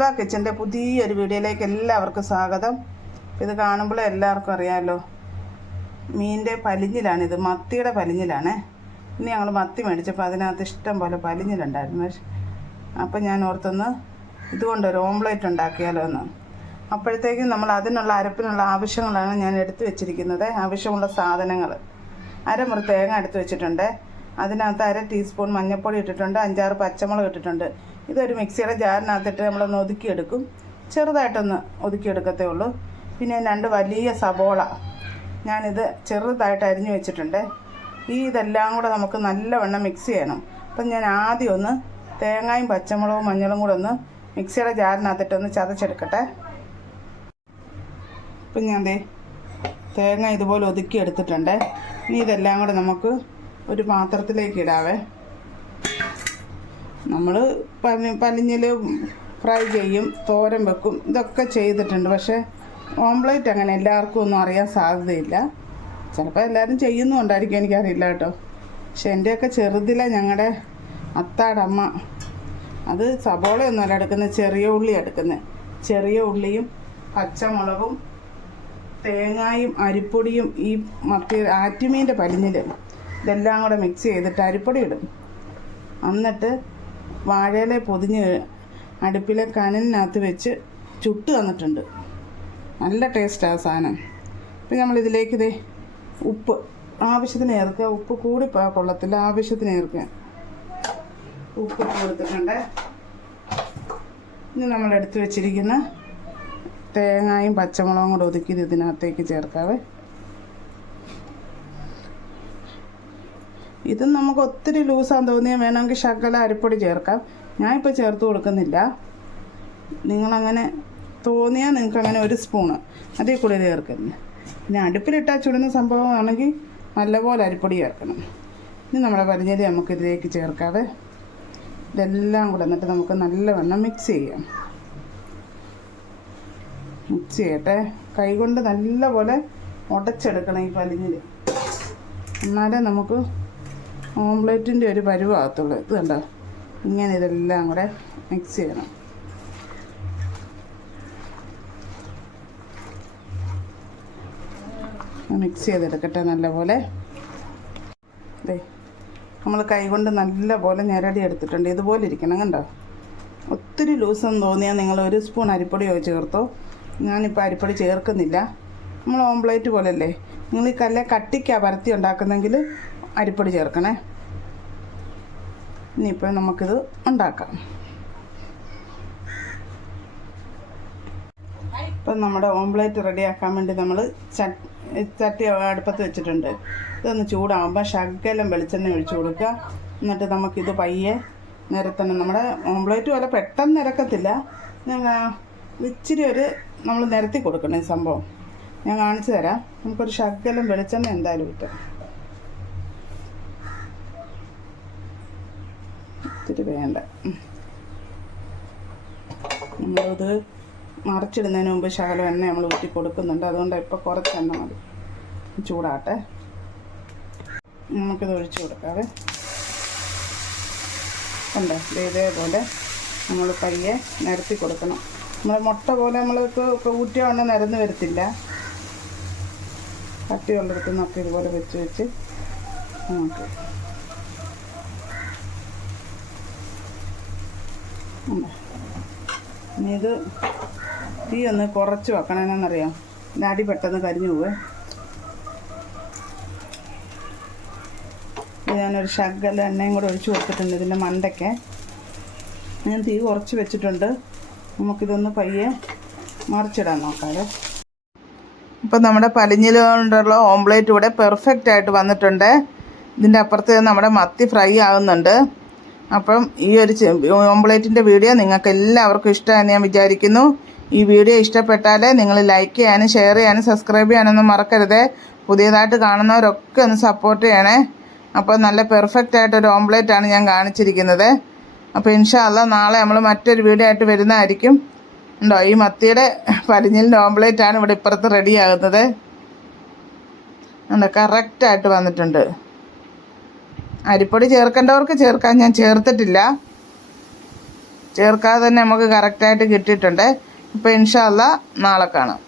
അൽവ കിച്ചൻ്റെ പുതിയൊരു വീഡിയോയിലേക്ക് എല്ലാവർക്കും സ്വാഗതം. ഇത് കാണുമ്പോൾ എല്ലാവർക്കും അറിയാമല്ലോ, മീനിൻ്റെ പലിഞ്ഞിലാണിത്, മത്തിയുടെ പലിഞ്ഞിലാണ്. ഇനി ഞങ്ങൾ മത്തി മേടിച്ചപ്പോൾ അതിനകത്ത് ഇഷ്ടം പോലെ പലിഞ്ഞിലുണ്ടായിരുന്നു. അപ്പം ഞാൻ ഓർത്തൊന്ന് ഇതുകൊണ്ടൊരു ഓംലേറ്റ് ഉണ്ടാക്കിയാലോ എന്ന്. അപ്പോഴത്തേക്കും നമ്മൾ അതിനുള്ള അരപ്പിനുള്ള ആവശ്യങ്ങളാണ് ഞാൻ എടുത്തു വെച്ചിരിക്കുന്നത്. ആവശ്യമുള്ള സാധനങ്ങൾ: അരമുറി തേങ്ങ എടുത്ത് വെച്ചിട്ടുണ്ട്, അതിനകത്ത് 1/2 ടീസ്പൂൺ മഞ്ഞൾപ്പൊടി ഇട്ടിട്ടുണ്ട്, 5-6 പച്ചമുളക് ഇട്ടിട്ടുണ്ട്. ഇതൊരു മിക്സിയുടെ ജാറിനകത്തിട്ട് നമ്മളൊന്ന് ഒതുക്കിയെടുക്കും, ചെറുതായിട്ടൊന്ന് ഒതുക്കിയെടുക്കത്തേ ഉള്ളൂ. പിന്നെ 2 വലിയ സബോള ഞാനിത് ചെറുതായിട്ട് അരിഞ്ഞു വെച്ചിട്ടുണ്ട്. ഇതെല്ലാം കൂടെ നമുക്ക് നല്ലവണ്ണം മിക്സ് ചെയ്യണം. അപ്പം ഞാൻ ആദ്യം ഒന്ന് തേങ്ങയും പച്ചമുളകും മഞ്ഞളും കൂടെ ഒന്ന് മിക്സിയുടെ ജാറിനകത്തിട്ടൊന്ന് ചതച്ചെടുക്കട്ടെ. ഇപ്പം ഞാൻ തേങ്ങ ഇതുപോലെ ഒതുക്കി എടുത്തിട്ടുണ്ട്. ഇനി ഇതെല്ലാം കൂടെ നമുക്ക് ഒരു പാത്രത്തിലേക്ക് ഇടാവേ. നമ്മൾ പലിഞ്ഞിൽ ഫ്രൈ ചെയ്യും, തോരൻ വെക്കും, ഇതൊക്കെ ചെയ്തിട്ടുണ്ട്. പക്ഷേ ഓംലേറ്റ് അങ്ങനെ എല്ലാവർക്കും ഒന്നും അറിയാൻ സാധ്യതയില്ല. ചിലപ്പോൾ എല്ലാവരും ചെയ്യുന്നുണ്ടായിരിക്കും, എനിക്കറിയില്ല കേട്ടോ. പക്ഷെ എൻ്റെയൊക്കെ ചെറുതിലെ ഞങ്ങളുടെ അത്താടമ്മ അത് സബോളയൊന്നുമല്ല എടുക്കുന്നത്, ചെറിയ ഉള്ളി എടുക്കുന്നത്. ചെറിയ ഉള്ളിയും പച്ചമുളകും തേങ്ങയും അരിപ്പൊടിയും ഈ ആറ്റുമീൻ്റെ പലിഞ്ഞിലും ഇതെല്ലാം കൂടെ മിക്സ് ചെയ്തിട്ട് അരിപ്പൊടി ഇടും. എന്നിട്ട് വാഴയില പൊതിഞ്ഞ് അടുപ്പിലെ കനലിനകത്ത് വെച്ച് ചുട്ട് തന്നിട്ടുണ്ട്. നല്ല ടേസ്റ്റാണ് ആ സാധനം. പിന്നെ നമ്മളിതിലേക്ക് ഉപ്പ് ആവശ്യത്തിന് ചേർക്കുക. ഉപ്പ് കൂടി കൊള്ളത്തില്ല, ആവശ്യത്തിന് ചേർക്കുക. ഉപ്പ് കൊടുത്തിട്ടുണ്ട്. ഇനി നമ്മളെടുത്ത് വെച്ചിരിക്കുന്ന തേങ്ങയും പച്ചമുളകും കൂടെ ഒതുക്കി ഇതിനകത്തേക്ക് ചേർക്കാവേ. ഇത് നമുക്ക് ഒത്തിരി ലൂസാന്ന് തോന്നിയാൽ വേണമെങ്കിൽ ശകല അരിപ്പൊടി ചേർക്കാം. ഞാനിപ്പോൾ ചേർത്ത് കൊടുക്കുന്നില്ല. നിങ്ങളങ്ങനെ തോന്നിയാൽ നിങ്ങൾക്കങ്ങനെ 1 സ്പൂണ് അതിൽ കൂടി ചേർക്കുന്നത്. പിന്നെ അടുപ്പിലിട്ടാൽ ചുടുന്ന സംഭവമാണെങ്കിൽ നല്ലപോലെ അരിപ്പൊടി ചേർക്കണം. ഇനി നമ്മുടെ പലിഞ്ഞിൽ നമുക്കിതിലേക്ക് ചേർക്കാതെ ഇതെല്ലാം കൂടെ എന്നിട്ട് നമുക്ക് നല്ലവണ്ണം മിക്സ് ചെയ്യാം. മിക്സ് ചെയ്യട്ടെ. കൈകൊണ്ട് നല്ലപോലെ ഉടച്ചെടുക്കണം ഈ പലിഞ്ഞിൽ, എന്നാലേ നമുക്ക് ഓംലേറ്റിൻ്റെ ഒരു പരുവാകത്തുള്ളൂ. ഇത് കണ്ടോ, ഇങ്ങനെ ഇതെല്ലാം കൂടെ മിക്സ് ചെയ്യണം. മിക്സ് ചെയ്തെടുക്കട്ടെ നല്ലപോലെ. നമ്മൾ കൈകൊണ്ട് നല്ലപോലെ ഞെരടി എടുത്തിട്ടുണ്ട്. ഇതുപോലെ ഇരിക്കണം, കണ്ടോ. ഒത്തിരി ലൂസെന്ന് തോന്നിയാൽ നിങ്ങൾ 1 സ്പൂൺ അരിപ്പൊടിയോ ചേർത്തോ. ഞാനിപ്പോൾ അരിപ്പൊടി ചേർക്കുന്നില്ല. നമ്മൾ ഓംലേറ്റ് പോലല്ലേ, നിങ്ങൾ ഈ കട്ടിക്കാണ് പരത്തി ഉണ്ടാക്കുന്നെങ്കിൽ അരിപ്പൊടി ചേർക്കണേ. ഇനിയിപ്പോൾ നമുക്കിത് ഉണ്ടാക്കാം. ഇപ്പം നമ്മുടെ ഓംലേറ്റ് റെഡിയാക്കാൻ വേണ്ടി നമ്മൾ ചട്ടി അടുപ്പത്ത് വെച്ചിട്ടുണ്ട്. ഇതൊന്ന് ചൂടാകുമ്പോൾ ശകലം വെളിച്ചെണ്ണ ഒഴിച്ച് കൊടുക്കുക. എന്നിട്ട് നമുക്കിത് പയ്യെ നിരത്തണം. നമ്മുടെ ഓംലേറ്റ് പോലെ പെട്ടെന്ന് നിരക്കത്തില്ല, ഇച്ചിരി നമ്മൾ നിരത്തി കൊടുക്കണം. ഈ സംഭവം ഞാൻ കാണിച്ചു തരാം. നമുക്കൊരു ശകലം വെളിച്ചെണ്ണ എന്തായാലും കിട്ടും. ഇത്തിരി വേണ്ട. നമ്മളിത് മറിച്ചിടുന്നതിന് മുമ്പ് ശകലം എണ്ണ നമ്മൾ ഊറ്റി കൊടുക്കുന്നുണ്ട്. അതുകൊണ്ട് ഇപ്പോൾ കുറച്ച് എണ്ണ മതി. ചൂടാട്ടെ, നമുക്കിത് ഒഴിച്ച് കൊടുക്കാവേ. കണ്ടോ, ഇതേപോലെ നമ്മൾ പയ്യെ നിരത്തി കൊടുക്കണം. നമ്മൾ മുട്ട പോലെ നമ്മൾക്ക് ഊറ്റിയ എണ്ണ നിരന്ന് വരത്തില്ല. കട്ടിയുള്ളിടത്തു നിന്നൊക്കെ ഇതുപോലെ വെച്ച് നമുക്ക് ഇനി ഇത് തീ ഒന്ന് കുറച്ച് വെക്കണമെന്നറിയാം, ഇതിൻ്റെ അടി പെട്ടെന്ന് കരിഞ്ഞു പോവേ. ഞാനൊരു ശകലം എണ്ണയും കൂടെ ഒഴിച്ച് കൊടുത്തിട്ടുണ്ട് ഇതിൻ്റെ മണ്ടയ്ക്ക്. ഞാൻ തീ കുറച്ച് വെച്ചിട്ടുണ്ട്. നമുക്കിതൊന്ന് പയ്യെ മറിച്ചിടാൻ നോക്കാതെ. ഇപ്പം നമ്മുടെ പലിഞ്ഞിൽ കൊണ്ടുള്ള ഓംലേറ്റ് ഇവിടെ പെർഫെക്റ്റ് ആയിട്ട് വന്നിട്ടുണ്ട്. ഇതിൻ്റെ അപ്പുറത്ത് നമ്മുടെ മത്തി ഫ്രൈ ആകുന്നുണ്ട്. അപ്പം ഈ ഒരു ഓംലേറ്റിൻ്റെ വീഡിയോ നിങ്ങൾക്ക് എല്ലാവർക്കും ഇഷ്ടമാണെന്ന് ഞാൻ വിചാരിക്കുന്നു. ഈ വീഡിയോ ഇഷ്ടപ്പെട്ടാൽ നിങ്ങൾ ലൈക്ക് ചെയ്യാനും ഷെയർ ചെയ്യാനും സബ്സ്ക്രൈബ് ചെയ്യാനൊന്നും മറക്കരുത്. പുതിയതായിട്ട് കാണുന്നവരൊക്കെ ഒന്ന് സപ്പോർട്ട് ചെയ്യണേ. അപ്പോൾ നല്ല പെർഫെക്റ്റ് ആയിട്ടൊരു ഓംലേറ്റാണ് ഞാൻ കാണിച്ചിരിക്കുന്നത്. അപ്പോൾ ഇൻഷാ അല്ലാ നാളെ നമ്മൾ മറ്റൊരു വീഡിയോ ആയിട്ട് വരുന്നതായിരിക്കും. ഉണ്ടോ, ഈ മത്തിയുടെ പലിഞ്ഞിലിൻ്റെ ഓംലേറ്റാണ് ഇവിടെ ഇപ്പുറത്ത് റെഡി ആകുന്നത്. ഉണ്ടോ, കറക്റ്റായിട്ട് വന്നിട്ടുണ്ട്. അരിപ്പൊടി ചേർക്കേണ്ടവർക്ക് ചേർക്കാൻ, ഞാൻ ചേർത്തിട്ടില്ല. ചേർക്കാതെ തന്നെ നമുക്ക് കറക്റ്റായിട്ട് കിട്ടിയിട്ടുണ്ട്. ഇപ്പോൾ ഇൻഷാ അല്ലാ നാളെ കാണാം.